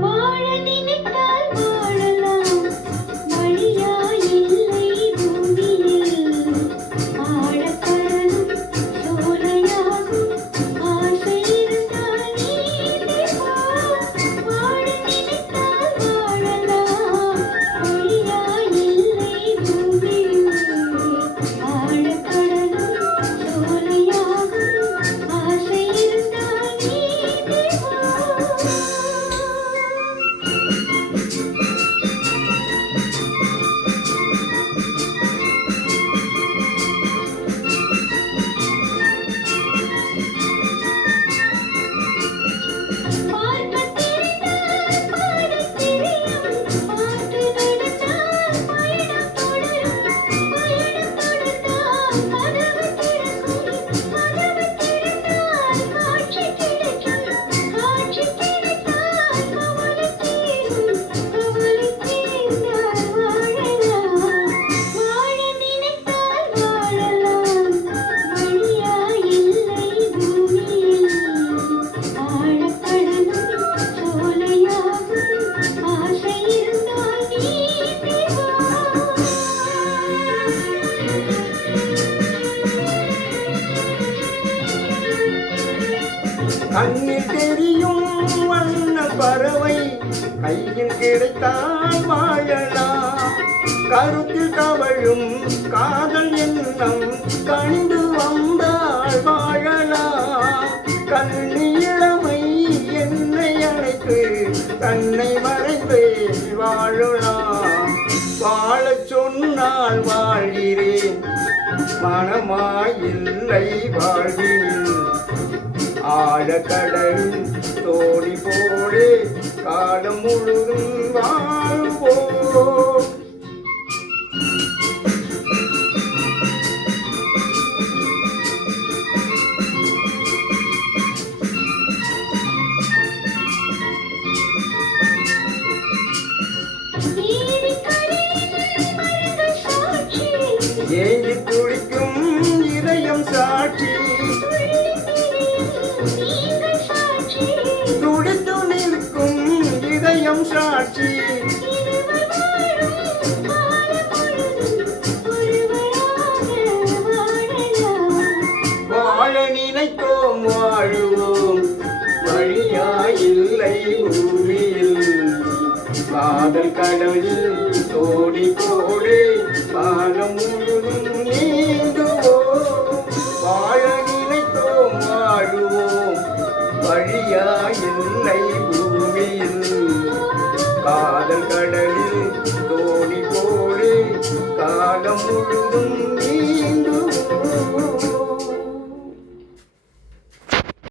வாழ நினைத்தால் வாழலாம், வழியா இல்லை பூமியில். ஆழக்கடலும் சோலையாகும், ஆசை இருந்தால் நீந்தி வா. வாழ நினைத்தால் வாழலாம், வழியா இல்லை பூமியில். ஆழக்கடலும் சோலையாகும், ஆசை இருந்தால் நீந்தி வா. பார்க்கத் தெரிந்தால் பாடத் தெரியும், பார்த்து நடந்தால் பயணம் தொடரும். பயணம் தொடர்ந்தால் கதவு திறக்கும், கதவு திறந்தால் காட்சி கிடைக்கும். காட்சி கிடைத்தால் கவலை தீரும், கவலை தீர்ந்தால் வாழலாம். வாழ நினைத்தால் வாழலாம், வழியா இல்லை பூமியில். ஆழக்கடலும் சோலையாகும், ஆசை இருந்தால் நீந்தி வா. கண்ணில் தெரியும் வண்ண பறவை கையில் கிடைத்தால் வாழலாம். கருத்தில் தவழும் காதல் எண்ணம் கண்டு வந்தால் வாழலாம். கண்ணி இளமை என்னை அழைத்து தன்னை மறைந்தே வாழலாம். வாழச் சொன்னால் வாழ்கிறேன், மனமாயில்லை வாழ்கிறேன். ஆழக்கடல் தோணி போலே காலம் முழுதும் வாழ்வோம். ஏரிக்கரையில் மரங்கள் சாட்சி, ஏங்கி துடிக்கும் இதயம் சாட்சி, துள்ளித் திரியும் நீங்கள் சாட்சி. துடித்து நிற்கும் இதயம் சாட்சி. இருவர் வாழும் காலம் முழுதும் ஒருவராக வாழலாம். வாழ நினைத்தோம் வாழுவோம், வழியாயில்லை பூமியில். காதல் கடலில் தோணி போலே காலம் முழுதும் நீந்துவோம். வாழ நினைத்தோம் வாழுவோம், வழியாயில்லை பூமியில்.